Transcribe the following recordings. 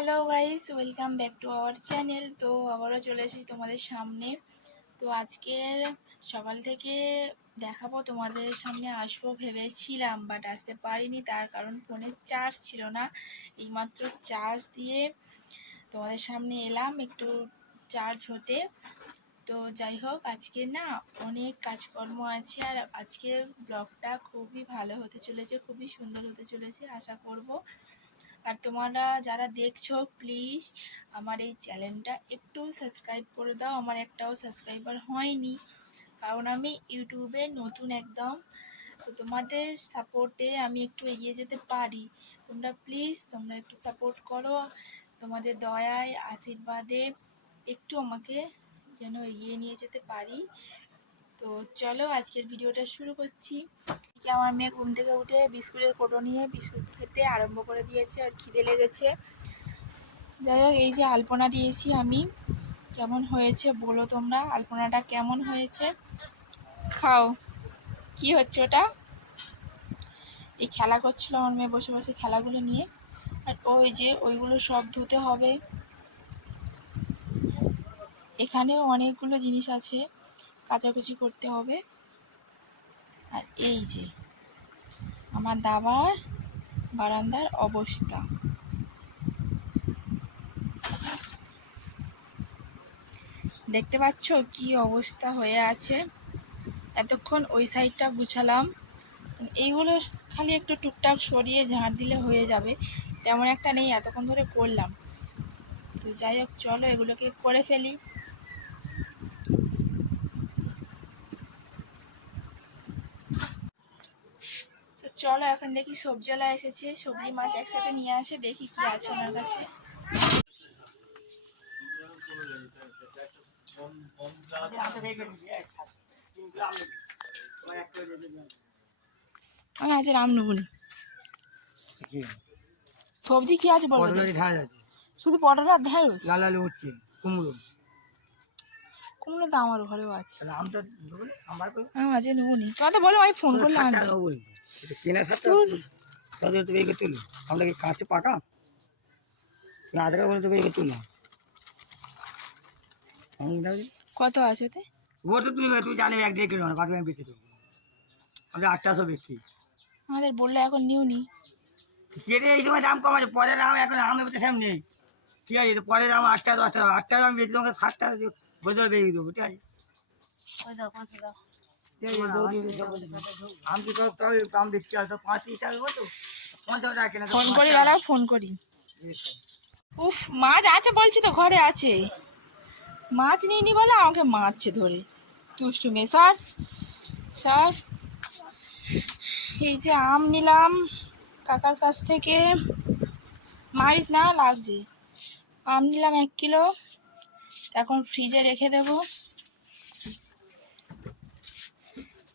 Hello guys, welcome back to our channel. তো আবারও চলে এসেছি তোমাদের সামনে। তো আজকের সকাল থেকে দেখাবো, তোমাদের সামনে আসবো ভেবেছিলাম, বাট আসতে পারিনি। তার কারণ ফোনে চার্জ ছিল না। এইমাত্র চার্জ দিয়ে তোমাদের সামনে এলাম একটু চার্জ হতে। তো যাই হোক, আজকে না অনেক কাজকর্ম আছে, আর আজকের ব্লগটা খুবই ভালো হতে চলেছে, খুবই সুন্দর হতে চলেছে আশা করব। আর তোমরা যারা দেখছো, প্লিজ আমার এই চ্যানেলটা একটু সাবস্ক্রাইব করে দাও। আমার একটাও সাবস্ক্রাইবার হয়নি, কারণ আমি ইউটিউবে নতুন একদম। তো তোমাদের সাপোর্টে আমি একটু এগিয়ে যেতে পারি। তোমরা একটু সাপোর্ট করো। তোমাদের দয়ায় আশীর্বাদে একটু আমাকে যেন এগিয়ে নিয়ে যেতে পারি। তো চলো আজকের ভিডিওটা শুরু করছি। আমার মেয়ে ঘুম থেকে উঠে বিস্কুটের কোটো নিয়ে বিস্কুট খেতে আরম্ভ করে দিয়েছে, আর খিদে লেগেছে। যাই হোক, এই যে আলপনা দিয়েছি আমি, কেমন হয়েছে বলো তোমরা, আলপনাটা কেমন হয়েছে? খাও। কি হচ্ছে ওটা? এই খেলা করছিল আমার মেয়ে বসে বসে খেলাগুলো নিয়ে। আর ওই যে ওইগুলো সব ধুতে হবে। এখানেও অনেকগুলো জিনিস আছে, কাচাকুচি করতে হবে। আর এই যে আমার দাবার বারান্দার অবস্থা, দেখতে পাচ্ছ কি অবস্থা হয়ে আছে। এতক্ষণ ওই সাইডটা গুছালাম, এইগুলো খালি একটু টুকটাক সরিয়ে ঝাড় দিলে হয়ে যাবে, তেমন একটা নেই, এতক্ষণ ধরে করলাম। তো যাই হোক, চলো এগুলোকে করে ফেলি। তো চলো এখন দেখি সবজিওয়ালা এসেছে, সবজি মাছ একসাথে নিয়ে আসে, দেখি কি আছে ওনার কাছে। আমি আছে রামনবনী। সবজি কি আছে বলো? শুধু পটল আর ঢেঁড়স, লাল আলু উঠছে, কুমড়ো। কুমড়ো তো আমার ঘরেও আছে। আমটা আমার আছে নেবনি, তোমার তো বলো আমি ফোন করলে আনবে। কেনা সারটা তাদের তো বেগে তুলি, আমরা কি কাছে পাকা আধা টাকা বলে তো বেগে তুলি। কত আছে ওতে? ও তো তুমি জানি 1-1.5 কিলো না, বাকি আমি বেঁচে দেবো। আমাদের 800 বেচছি। আমাদের বললে এখন নিউনি। কেটে এই সময় দাম কম আছে, পরে দাম এখন আমের মধ্যে সেম নেই। ঠিক আছে, পরে দাম 8 টাকা 10 টাকা, 8 টাকা আমি বেশি তোমাকে 60 টাকা বোঝা বেরিয়ে দেবো। ঠিক আছে, আমি তো দাম দিচ্ছি, আর 35 টাকা বলতো 50 টাকা কেনা। ফোন করি দাঁড়াও, ফোন করি। উফ, মাছ আছে বলছি তো, ঘরে আছে। মাছ নিয়ে নি বলে আমাকে মারছে ধরে, দুষ্টু মেয়ে। স্যার স্যার, এই যে আম নিলাম কাকার কাছ থেকে, মারিস না, লাগছে। আম নিলাম 1 কিলো, এখন ফ্রিজে রেখে দেব।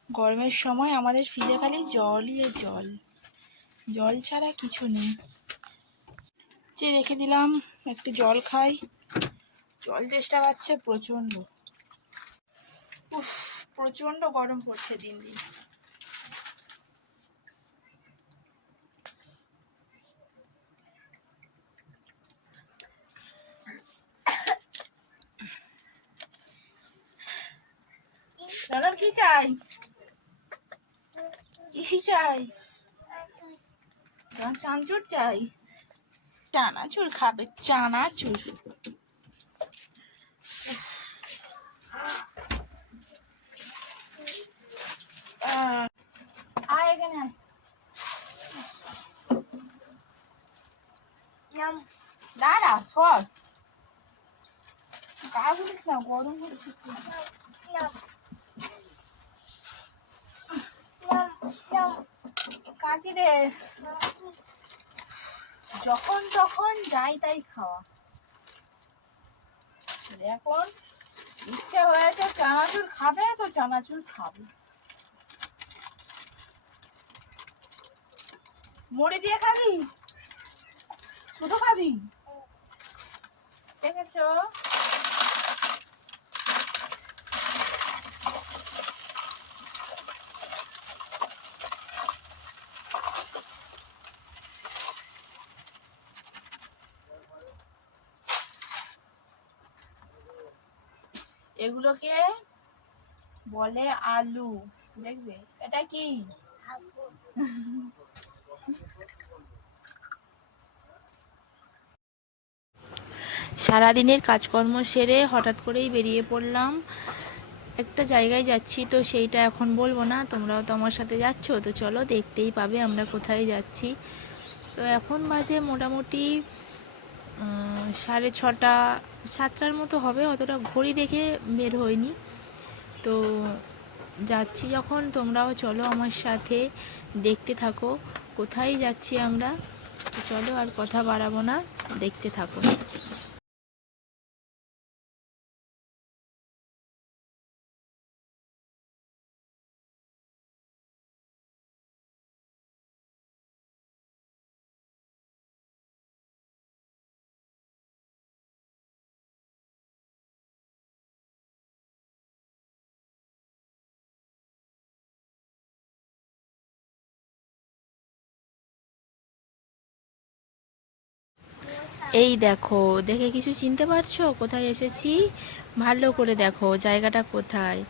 গরমের সময় আমাদের ফ্রিজে খালি জলই জল, জল ছাড়া কিছু নেই। যে রেখে দিলাম, একটু জল খাই, জল তেষ্টা পাচ্ছে প্রচণ্ড। উফ, প্রচণ্ড গরম পড়ছে দিন দিন। রনর কি চাই? কি চাই? চানাচুর চাই? চানাচুর খাবে? চানাচুর? আয় এখানে আয়। দাঁড়া, সর, গা বলিস না, গরম হয়েছে। কাঁচি রে, যখন তখন যাই তাই খাওয়া। এখন ইচ্ছে হয়েছে চানাচুর খাবে, তো চানাচুর খাবে। মুড়ি দিয়ে খাবি? শুধু খাবি? দেখেছো? এগুলোকে বলে আলু। দেখবে এটা কি? সারাদিনের কাজকর্ম সেরে হঠাৎ করেই বেরিয়ে পড়লাম। একটা জায়গায় যাচ্ছি, তো সেইটা এখন বলবো না, তোমরাও তো আমার সাথে যাচ্ছ, তো চলো দেখতেই পাবে আমরা কোথায় যাচ্ছি। তো এখন বাজে মোটামুটি 6:30 7টার মতো হবে, অতটা ঘড়ি দেখে বের হয়নি। তো যাচ্ছি যখন, তোমরাও চলো আমার সাথে, দেখতে থাকো কোথায় যাচ্ছি আমরা। তো চলো আর কথা বাড়াবো না, দেখতে থাকো। এই দেখো, দেখে কিছু চিনতে পারছো কোথায় এসেছি? ভালো করে দেখো জায়গাটা কোথায়।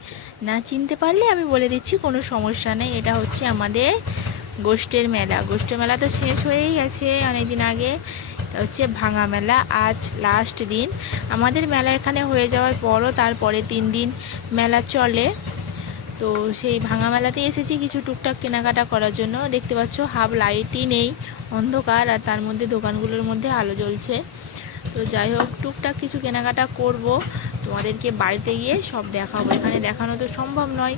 না চিনতে পারলে আমি বলে দিচ্ছি, কোনো সমস্যা নেই। এটা হচ্ছে আমাদের গোষ্ঠের মেলা। গোষ্ঠের মেলা তো শেষ হয়েই গেছে অনেক দিন আগে। এটা হচ্ছে ভাঙা মেলা, আজ লাস্ট দিন। আমাদের মেলা এখানে হয়ে যাওয়ার পরও তারপরে 3 দিন মেলা চলে। তো সেই ভাঙা মেলাতে এসেছি কিছু টুকটাক কেনাকাটা করার জন্য। দেখতে পাচ্ছ হাফ লাইটই নেই, অন্ধকার, আর তার মধ্যে দোকানগুলোর মধ্যে আলো জ্বলছে। তো যাই হোক, টুকটাক কিছু কেনাকাটা করব, তোমাদেরকে বাড়িতে গিয়ে সব দেখাবো। এখানে দেখানো তো সম্ভব নয়,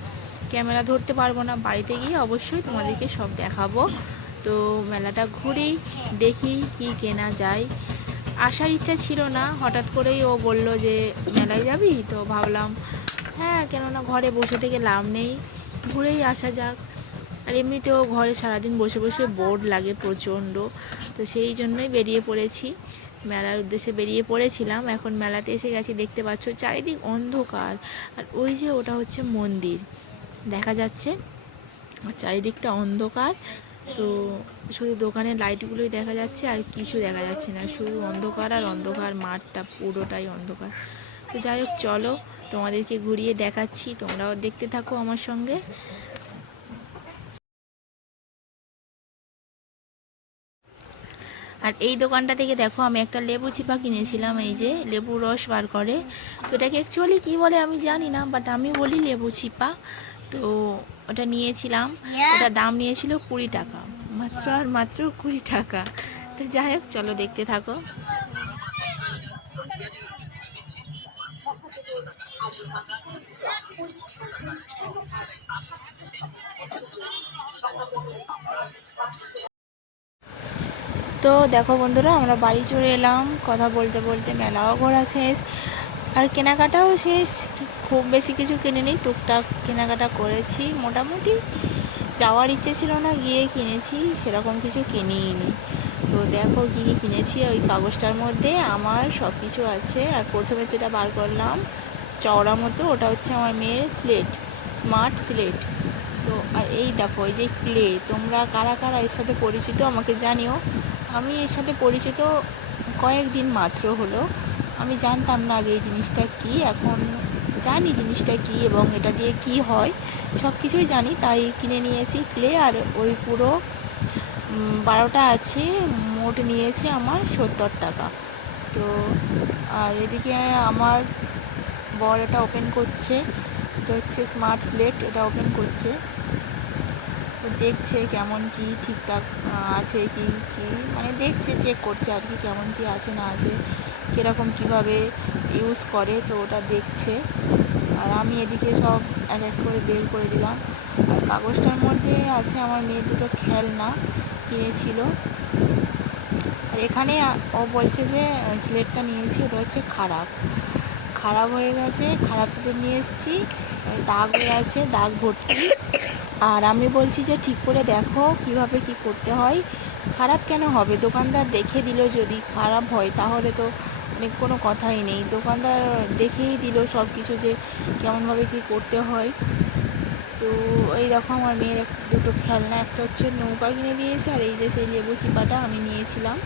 ক্যামেরা ধরতে পারবো না, বাড়িতে গিয়ে অবশ্যই তোমাদেরকে সব দেখাবো। তো মেলাটা ঘুরেই দেখি কি কেনা যায়। আসার ইচ্ছা ছিল না, হঠাৎ করেই ও বলল যে মেলায় যাবি, তো ভাবলাম হ্যাঁ, কেননা ঘরে বসে থেকে লাভ নেই, ঘুরেই আসা যাক। আর এমনিতেও ঘরে সারাদিন বসে বসে বোর লাগে প্রচণ্ড। তো সেই জন্যই বেরিয়ে পড়েছি, মেলার উদ্দেশ্যে বেরিয়ে পড়েছিলাম। এখন মেলাতে এসে গেছি, দেখতে পাচ্ছ চারিদিক অন্ধকার। আর ওই যে ওটা হচ্ছে মন্দির দেখা যাচ্ছে, আর চারিদিকটা অন্ধকার। তো শুধু দোকানের লাইটগুলোই দেখা যাচ্ছে, আর কিছু দেখা যাচ্ছে না, শুধু অন্ধকার আর অন্ধকার, মাঠটা পুরোটাই অন্ধকার। তো যাই হোক, চলো তোমাদেরকে ঘুরিয়ে দেখাচ্ছি, তোমরাও দেখতে থাকো আমার সঙ্গে। আর এই দোকানটা থেকে দেখো, আমি একটা লেবু চিপা কিনেছিলাম, এই যে লেবু রস বার করে। তো এটাকে অ্যাকচুয়ালি কী বলে আমি জানি না, বাট আমি বলি লেবু চিপা। তো ওটা নিয়েছিলাম, ওটা দাম নিয়েছিল 20 টাকা, মাত্র আর মাত্র 20 টাকা। তো যাই হোক, চলো দেখতে থাকো। তো দেখো বন্ধুরা, আমরা বাড়ি চলে এলাম, কথা বলতে বলতে মেলাও ঘোরা শেষ আর কেনাকাটাও শেষ। খুব বেশি কিছু কিনিনি, টুকটাক কেনাকাটা করেছি মোটামুটি। যাওয়ার ইচ্ছে ছিল না, গিয়ে কিনেছি, সেরকম কিছু কিনিই নি। তো দেখো কী কী কিনেছি। ওই কাগজটার মধ্যে আমার সব কিছু আছে। আর প্রথমে যেটা বার করলাম চওড়া মতো, ওটা হচ্ছে আমার মেয়ের স্লেট, স্মার্ট স্লেট। তো আর এই দেখো, এই যে ক্লে, তোমরা কারা কারা এর সাথে পরিচিত আমাকে জানিও। আমি এর সাথে পরিচিত কয়েকদিন মাত্র হলো। আমি জানতাম না আগে এই জিনিসটা কী, এখন জানি জিনিসটা কী এবং এটা দিয়ে কী হয়, সব কিছুই জানি। তাই কিনে নিয়েছি ক্লে। আর ওই পুরো 12টা আছে, মোট নিয়েছে আমার 70 টাকা। তো আর এদিকে আমার বর এটা ওপেন করছে, এটা হচ্ছে স্মার্ট স্লেট, এটা ওপেন করছে। তো দেখছে কেমন কি ঠিকঠাক আছে কি কি, মানে দেখছে, চেক করছে আর কি, কেমন কি আছে না আছে, কীরকম কীভাবে ইউজ করে, তো ওটা দেখছে। আর আমি এদিকে সব এক এক করে বের করে দিলাম। আর কাগজটার মধ্যে আছে আমার মেয়ের দুটো খেলনা কিনেছিল। আর এখানে ও বলছে যে স্লেটটা নিয়েছি, ওটা হচ্ছে খারাপ খারাপ হয়ে গেছে, খারাপ তো নিয়ে এসেছি, দাগ হয়ে আছে, দাগ ভর্তি। আর আমি বলছি যে ঠিক করে দেখো কিভাবে কি করতে হয়। খারাপ কেন হবে, দোকানদার দেখে দিল, যদি খারাপ হয় তাহলে তো মানে কোনো কথাই নেই, দোকানদার দেখেই দিল সব কিছু যে কেমনভাবে কি করতে হয়। তো এই দেখো আমার মেয়ের দুটো খেলনা, একটা হচ্ছে নৌকা কিনে দিয়েছে, আর এই যে সেই লেবু চিপাটা আমি নিয়েছিলাম,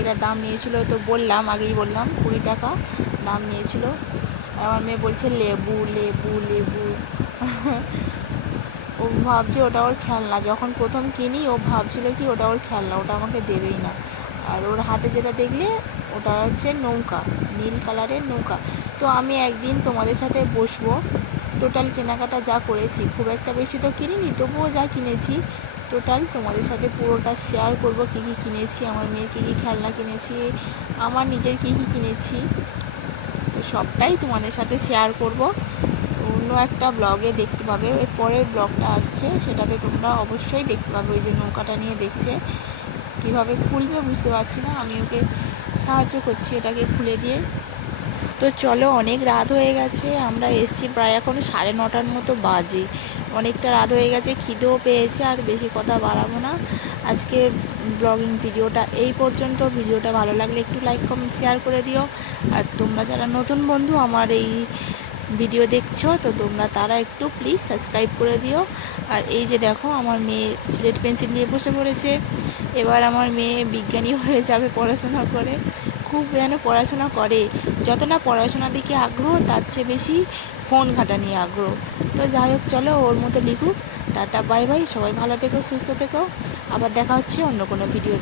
এটার দাম নিয়েছিল, তো বললাম আগেই বললাম 20 টাকা দাম নিয়েছিল। আর আমার মেয়ে বলছে লেবু লেবু লেবু। ও ভাবছে ওটা ওর খেলনা, যখন প্রথম কিনি ও ভাবছিল কি ওটা ওর খেলনা, ওটা আমাকে দেবেই না। আর ওর হাতে যেটা দেখলে ওটা হচ্ছে নৌকা, নীল কালারের নৌকা। তো আমি একদিন তোমাদের সাথে বসবো, টোটাল কেনাকাটা যা করেছি, খুব একটা বেশি তো কিনিনি, তবুও যা কিনেছি টোটাল তোমাদের সাথে পুরোটা শেয়ার করব। কী কী কিনেছি, আমার মেয়ের কী কী খেলনা কিনেছি, আমার নিজের কী কী কিনেছি, তো সবটাই তোমাদের সাথে শেয়ার করব। অন্য একটা ব্লগে দেখতে পাবে, এর পরের ব্লগটা আসছে, সেটাতে তোমরা অবশ্যই দেখতে পাবে। ওই যে নৌকাটা নিয়ে দেখছে, কীভাবে খুলবে বুঝতে পারছি না, আমি ওকে সাহায্য করছি এটাকে খুলে দিয়ে। তো চলো, অনেক রাত হয়ে গেছে, আমরা এসছি প্রায় এখন 9:30 মতো বাজে, অনেকটা রাত হয়ে গেছে, খিদেও পেয়েছে। আর বেশি কথা বাড়াবো না, আজকে ব্লগিং ভিডিওটা এই পর্যন্ত। ভিডিওটা ভালো লাগলে একটু লাইক কমেন্ট শেয়ার করে দিও। আর তোমরা যারা নতুন বন্ধু আমার এই ভিডিও দেখছো, তো তোমরা তারা একটু প্লিজ সাবস্ক্রাইব করে দিও। আর এই যে দেখো, আমার মেয়ে স্লেট পেন্সিল নিয়ে বসে পড়েছে। এবার আমার মেয়ে বিজ্ঞানী হয়ে যাবে পড়াশোনা করে, খুব যেন পড়াশোনা করে, যত না পড়াশোনার দিকে আগ্রহ তার চেয়ে বেশি ফোন ঘাটা নিয়ে আগ্রহ। তো যাই হোক, চলো ওর মতো লিখুক। টাটা বাই বাই, সবাই ভালো থেকো, সুস্থ থেকো, আবার দেখা হচ্ছে অন্য কোনো ভিডিও।